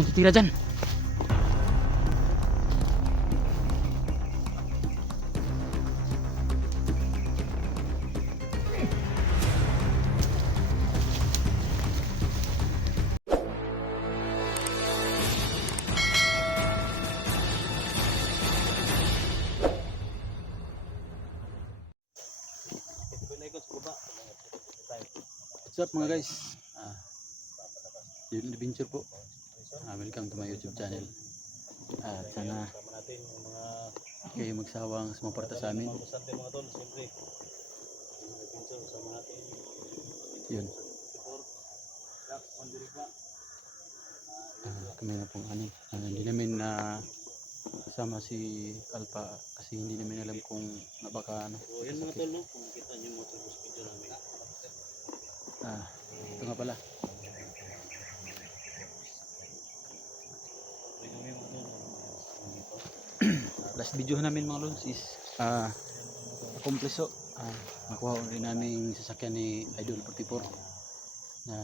akong titira dyan. What's up mga guys? Yun adventure po. Welcome to my YouTube channel. Sana kayo magsawang sumuporta sa amin. Yun. Kami na pong hindi namin kasama si Alpha kasi hindi namin alam kung baka Yan mga tol, no? Kung kita nyo mo sa video namin. ito nga pala. Last video namin mga lods is kumpleso. Nakuha rin namin sasakyan ni Idol 44 na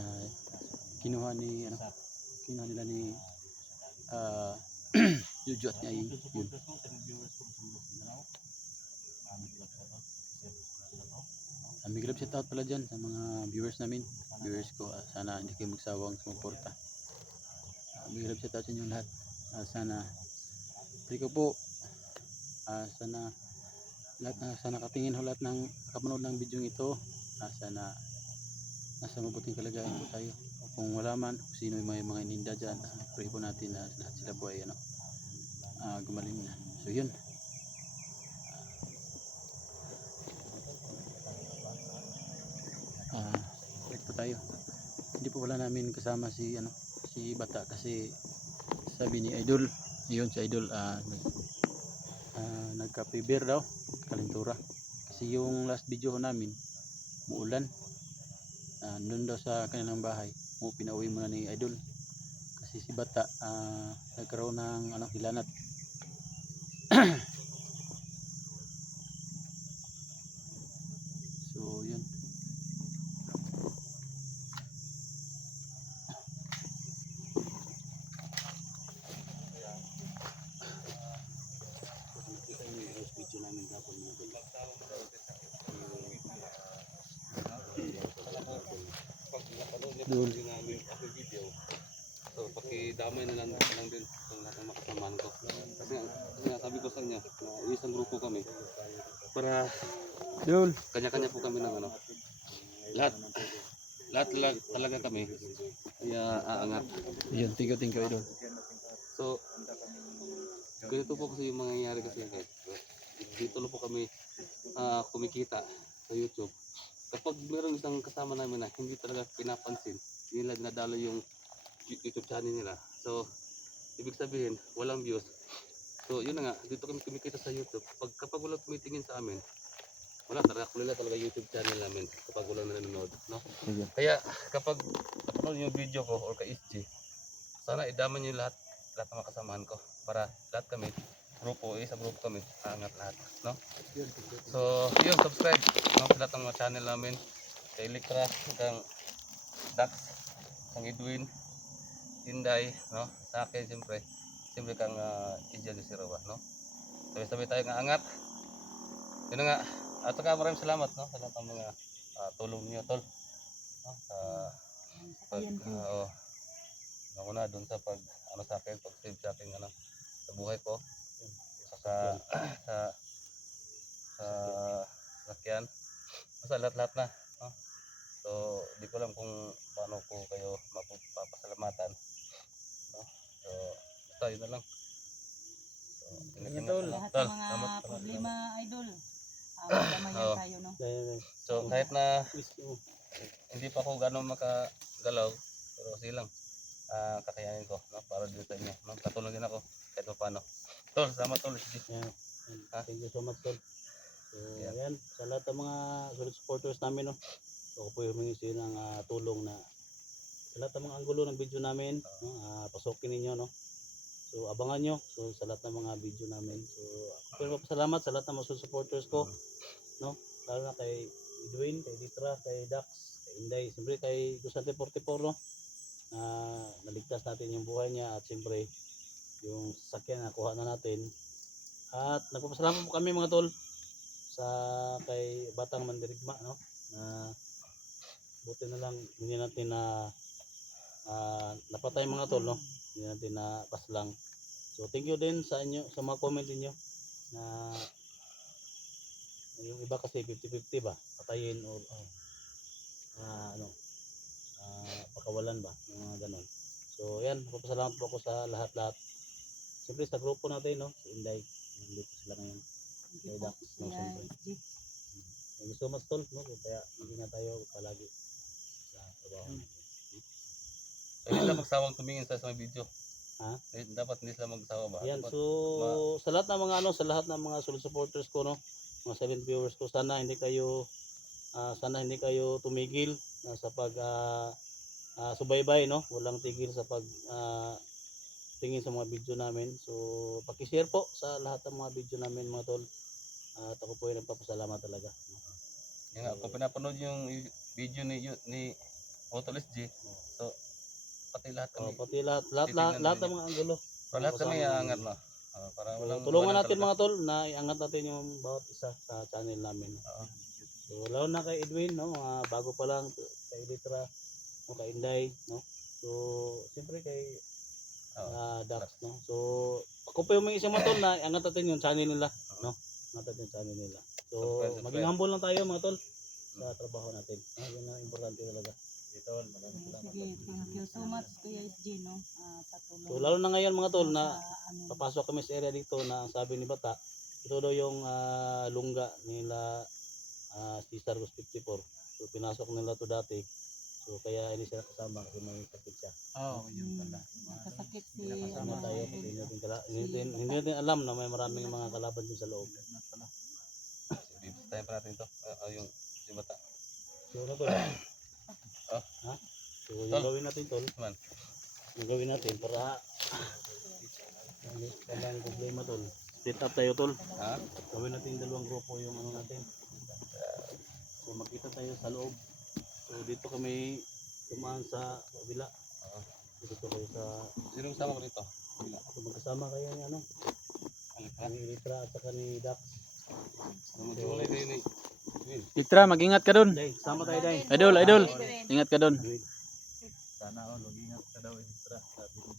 kinuha nila ni Jojo at Nyaying. Yun. Big love shout out pala dyan sa mga viewers namin, viewers ko. Sana hindi kayo magsawang sumuporta. Big love shout out sa inyo lahat. Sana pray ko po, sana lahat sana katingin ho lahat ng kapanood ng video ito. Sana nasa mabuting kalagayan po tayo. Kung wala man, kung sino yung mga ininda dyan, pray po natin na lahat sila po ay gumaling na. So yun. Balik po tayo. Hindi po wala namin kasama si Bata kasi sabi ni Idol, yun si Idol nagka-fever daw, kalentura. Kasi yung last video namin muulan. Doon daw sa kanilang bahay, pinauwi muna ni Idol kasi si Bata nagkaroon ng hilanat. So yun. Video namin kapon mga tol. Pag napanood niyo po yung namin video, so pakidamay na lang din kung lahat ng makasamahan ko. Kasi nga sabi ko sa kanya na isang grupo kami para kanya-kanya po kami ng lahat talaga kami kaya aangat. Yun, thank you Idol. So ganito po kasi yung mangyayari kasi guys. Dito po kami kumikita sa YouTube. Kapag mayroong isang kasama namin na hindi talaga pinapansin, hindi nila dinadalo yung YouTube channel nila. So ibig sabihin walang views. So yun na nga, dito kami kumikita sa YouTube. Kapag walang tumitingin sa amin, wala talaga YouTube channel namin kapag walang nanonood, no? Kaya kapag napanood yung video ko or kay SG, sana idaman niyo lahat ng kasamahan ko para lahat kami sa grupo kami angat lahat, no? So yun, subscribe sa lahat ng mga channel namin, kay Electra, kang Dax, kang Edwin, Inday, no? Sa akin siyempre kang Ijan Sirowa, no? Sabay-sabay tayo nga angat. Yun na nga. At saka maraming salamat, no, sa lahat ng mga tulong niyo tol, no? Nauna doon sa sa akin, pag-save sa akin sa buhay ko, saka sa sakyan, basta lahat na, no? So di ko alam kung paano ko kayo mapapasalamatan, no? So basta yun na lang. Lahat ng mga problema Idol, magdamayan tayo, no? So kahit na hindi pa ako gano'ng makagalaw, pero silang kakayanin ko, no? Para dito sa inyo, no? Katulong din ako kahit pa paano. Tol, salamat tol. Thank you so much tol. So ayan, sa lahat ng mga solid supporters namin, no? So ako po humingi sa inyo ng tulong na sa lahat ng mga anggulo ng video namin, no? Pasokin ninyo, no? So abangan nyo sa lahat ng mga video namin. So pero salamat sa lahat ng mga supporters ko, no? Lalo na kay Edwin, kay Ditra, kay Dax, kay Inday, siyempre kay Gusante 44, no? na naligtas natin yung buhay niya at siyempre yung sasakyan nakuha na natin. At nagpapasalamat po kami mga tol sa kay Batang Mandirigma, no, na buti na lang hindi natin na napatay mga tol, no, hindi natin na paslang. So thank you din sa inyo sa mga comment niyo na yung iba kasi 50-50 ba patayin or ano pakawalan ba yung mga ganon. So yan, magpapasalamat po ako sa lahat-lahat. Siyempre sa grupo natin, no, si Inday, dito sila ngayon. Thank you Kay po, Dax, no, Kuya siyempre. SG. Thank you so much tol, no, kaya mag-ingat tayo palagi sa trabaho natin. So, hindi sila magsawang tumingin sa mga video. Ha? Dapat hindi sila magsawa ba? Yan, Dapat so sa lahat ng mga sa lahat ng mga solid supporters ko, no, mga silent viewers ko, sana hindi kayo tumigil sa pag subaybay, no, walang tigil sa pag tingin sa mga video namin. So paki-share po sa lahat ng mga video namin mga tol. At ako po ay nagpapasalamat talaga. Yung nga, kung pinapanood yung video ni Otol SG, so pati lahat Oh, kami. pati lahat Titignan lahat din ng mga anggulo. So, lahat kami aangat na. Para So, walang tulungan walang natin talaga. mga tol na iangat natin yung bawat isa sa channel namin. Oo. So lalo na kay Edwin, no, bago pa lang kay Litra, no, kay Inday, no. So siyempre kay Oo. Dax, no. So ako pa yung mga isang mga tol na iangat natin yung channel nila, no. Iangat natin yung channel nila. So Subscribe. maging humble lang tayo mga tol sa trabaho natin. Yun ang importante talaga. Tol, maraming salamat. Sige, thank you so much Kuya SG, no, sa tulong. So lalo na ngayon mga tol na sa amin. papasok kami sa area dito na ang sabi ni Bata, ito daw yung lungga nila Cesar Gus 54. So pinasok nila to dati. So kaya hindi sila kasama kasi may sakit siya. Yun pala. Nakasakit si Kasama ano, tayo kasi hindi natin alam na may maraming mga kalaban din sa loob. Bibitayin pa natin ito. Yung si Bata. So ano tol? Oh. Ha? So yung Tol. gawin natin tol. Man. Yung gawin natin para walang problema tol. Set up tayo tol. Ha? Gawin natin yung dalawang grupo yung ano natin. So makita tayo sa loob. So dito kami tumaan sa kabila. Oo. Dito kayo sa Sino kasama ko dito? so, magkasama kayo ni ano, ni Litra at saka ni Dax. Magulay kayo ni Itra, mag-ingat ka dun. Day, sama tayo day. Idol, idol. Ingat ka dun. Sana all mag-ingat ka daw Litra.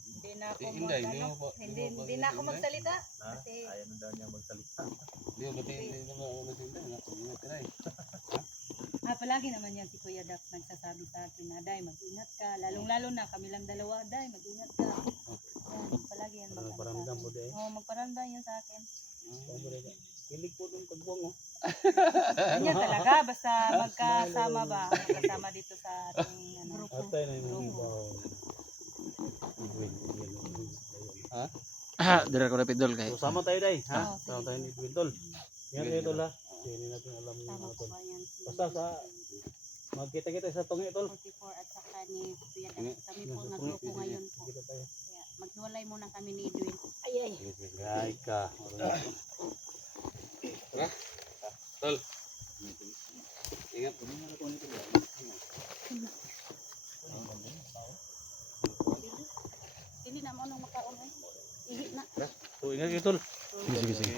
Hindi na ako Inday, mag, hindi ano, mo po. hindi na ako magsalita. Kasi Ayaw na daw niya magsalita. Hindi mo pati hindi mo ano si Inday. Ingat ka na eh. palagi naman yan si Kuya Dax nagsasabi sa akin na, Day, mag-ingat ka. Lalong-lalo na kami lang dalawa, Day, mag-ingat ka. Yan, palagi yan Parang mag-ano sa paramdam akin. po day. Oo, magparamdam yan sa akin. Hilig po dun pagbuang oh. Ganyan talaga, basta magkasama ba, magkasama dito sa ating ano, Atay na yung grupo. Dira ko rapid dol kay. So sama tayo day, ha? Oo, Sama sige. tayo ni Quintol. Ingat kayo tol ha. Kasi hindi natin alam yung Tama mga po tol. ba yan? Basta sa magkita-kita sa tungi tol. 44 at saka ni Kuya Dax. Kami po Sa nga tungi, grupo ngayon po. kita tayo. Kaya maghiwalay muna kami ni Edwin. Ay ka. Tol. Ingat. Dili na mo nung makaon eh. Ihi na. So ingat kayo tol. Sige, sige.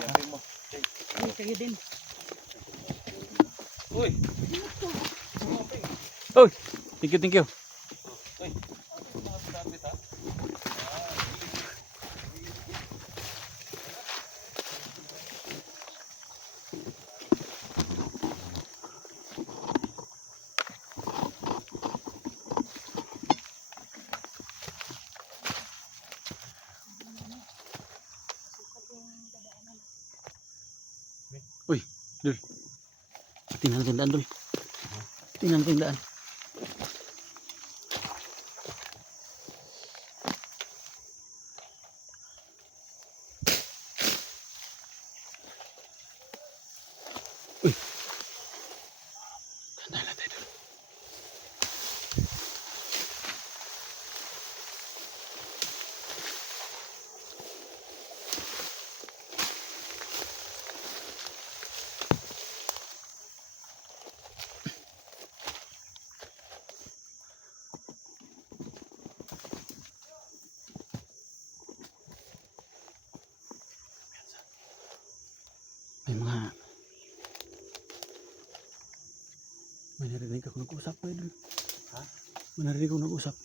Ay, kayo din. Uy. Oh, thank you, thank you. Uy. Mga sapit ha. Tingnan natin daan dol. Tingnan natin daan. Uy. Ganda na tayo dol. May narinig ako nag-usap pa idol. Ha? May narinig ako nag-usap.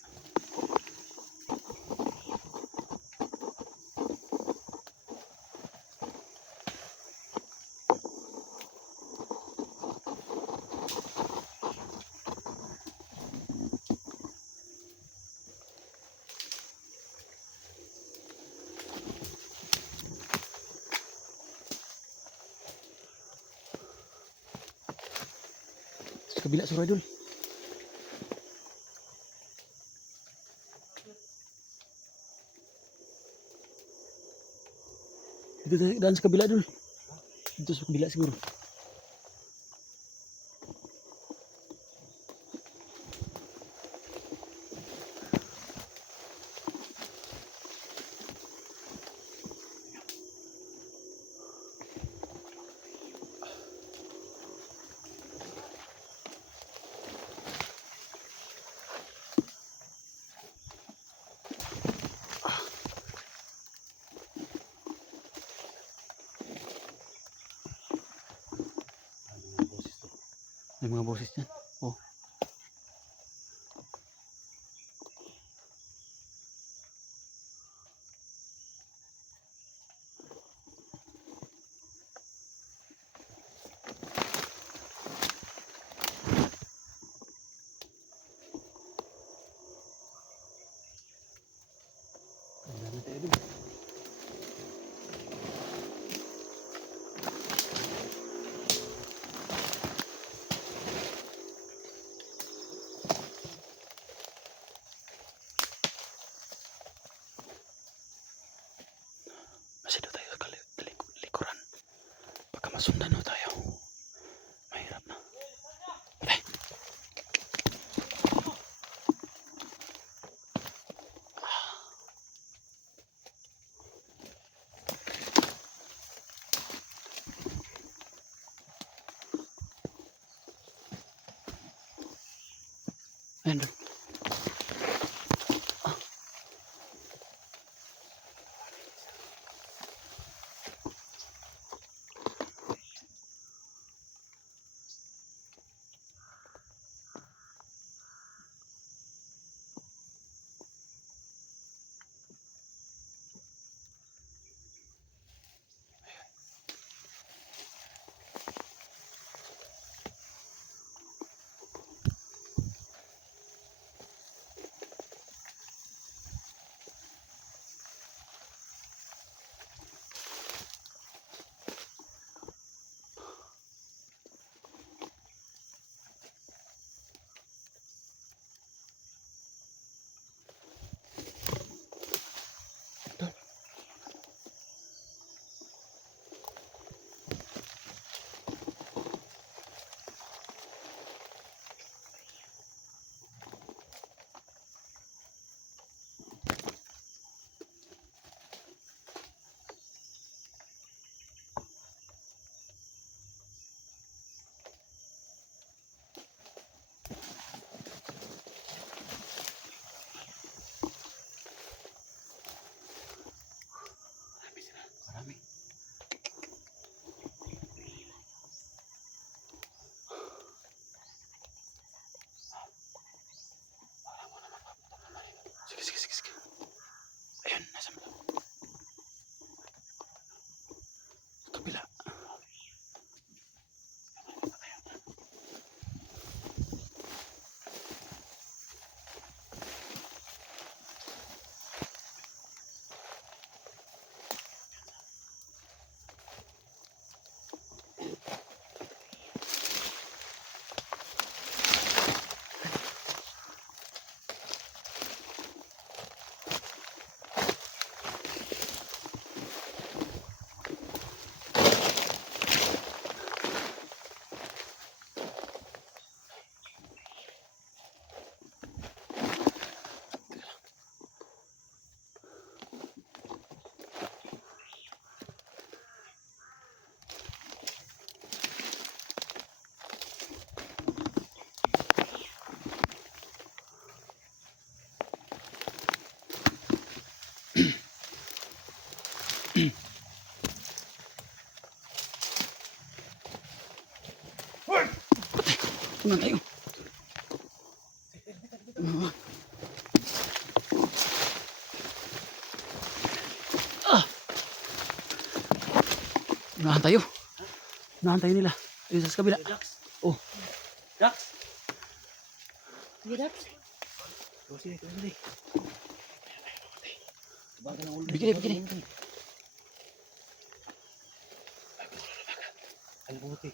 Sa kabila siguro idol. Dito daan sa kabila idol. Dito sa kabila siguro. May mga boses dyan. Oh. Ang dami tayo dun. Masyado tayo sa likuran. Baka masundan na tayo. Mahirap na. Patay. Ayan doon. Unahan tayo. Unahan tayo. Unahan tayo nila. Ayun sa kabila. Oh. Dax! Sige, Dax. Bigyan, bigyan. Ang buti.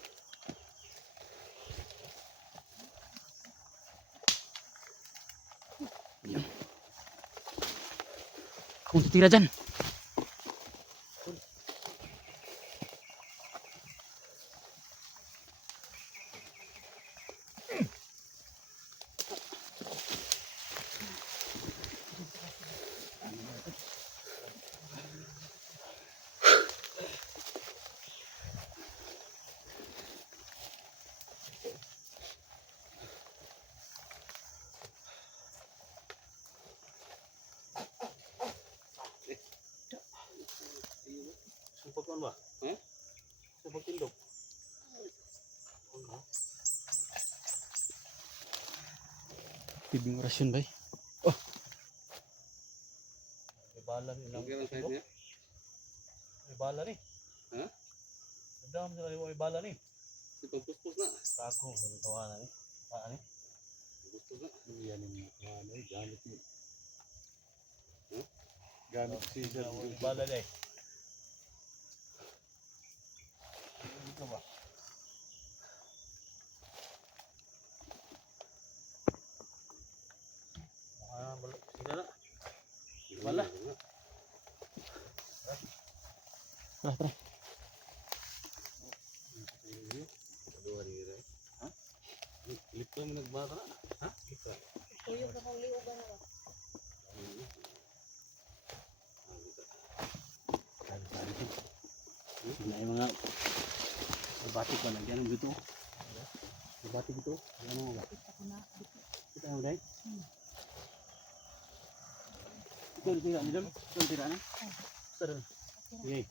Kung titira dyan. Sumpag kan ba? Sumpag tindog. Tibing orasyon ba? May bala ni lang. Okay lang side niya. May bala ni. Ha? Nadam sa kaliwa may bala ni. Si pagpuspos na. Kago, may tawanan ni. Ni? Pagpuspos na. Yan yung ano, gamit ni. Gamit si May bala ni. Dito ba? Sila na. Bala. Tara, tara. Lipto mo nagbata na. Ha? Tuyog na kong liuban na. Sila yung mga batik pa lang. Yan dito. Batik dito. Yan ang mga. Kita mo dahil? Ito, tira ni Dol. Ito, tira na. Tara. Sige.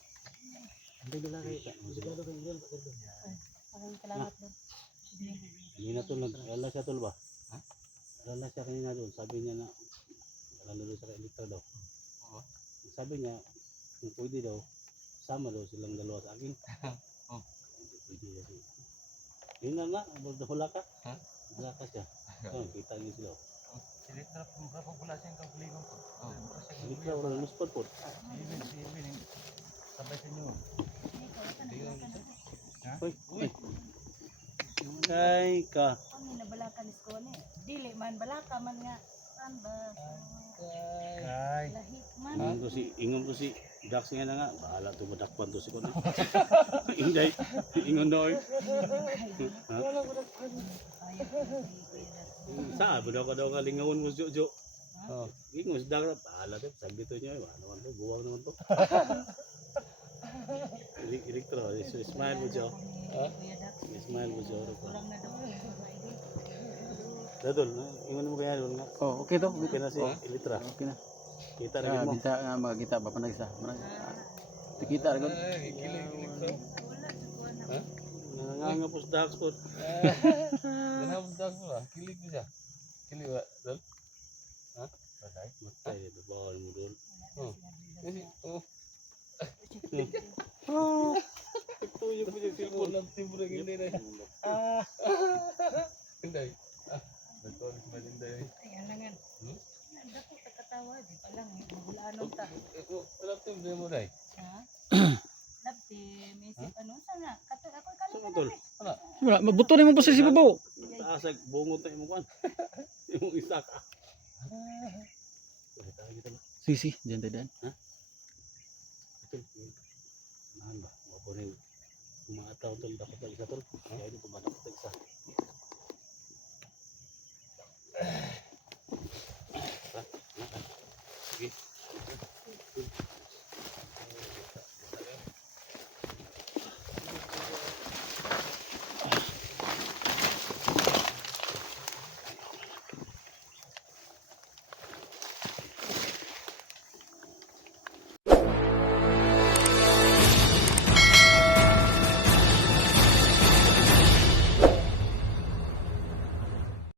Hindi nila kayo. Sigado kayo Dol. Parang kalamat doon. Kanina Tol, nag-alala siya Tol ba? Ha? Alala siya kanina doon. Sabi niya na alala doon sa elektra daw. Oo. Sabi niya, kung pwede daw, sama daw silang dalawa sa akin. Oh. Pwede kasi. Yun na nga, hula ka. Ha? Hula ka siya. So, kita niyo sila. Silitra po, kapag wala siyang kagulingan po. Elektra, wala luspad po. Even, sabay sa inyo. Uy, uy. Kay ka. Ano na balaka ni Sko ni? Dili man balaka man nga. San ba? Kay. Lahit man. Ingon to si Dax nga na nga. Bahala to madakpan to si Kono. Inday, ingon daw. Ha? Sabi daw ka daw nga lingawon mo Jojo. Oh, ingon si Dax. Bahala to. Sabi to niya. Ano naman to? Buwang naman to. Elektro. Smile mo Jo. Smile mo Jo. Kulang na daw. Dadol, ingon mo kaya doon nga. Oh, okay to. Okay na si Elitra. Okay na. Kita na Ah, mo. binta nga makakita ba panag isa. Tikita ra gud. Ay, kilig to. Nanganga po sa Dax po. Ganapos daw mo ba? Kilig mo siya. Kilig ba? Dol? Ha? Matay, bawal mo doon. Oh. Kasi, oh. Oh. Ito yung punya Tipon lang timbre ng hindi na. Hindi. Nagtulis na din tayo. Ay, alangan. Dako ta katawa di pa lang magulaanon ta. Ito, wala timbre mo dai. Ha? Labti, isip ano sana? Kato ako kala Saan tol? Wala, mabuto ni mo pa sa sibabaw. Taasag bungot na imong kwan. Imong isa ka. Kita kita. Sisi, diyan tayo dan. Ito. Nahan ba? Mapo rin. Mga tao tol dapat isa tol. Kaya ito tumatak isa.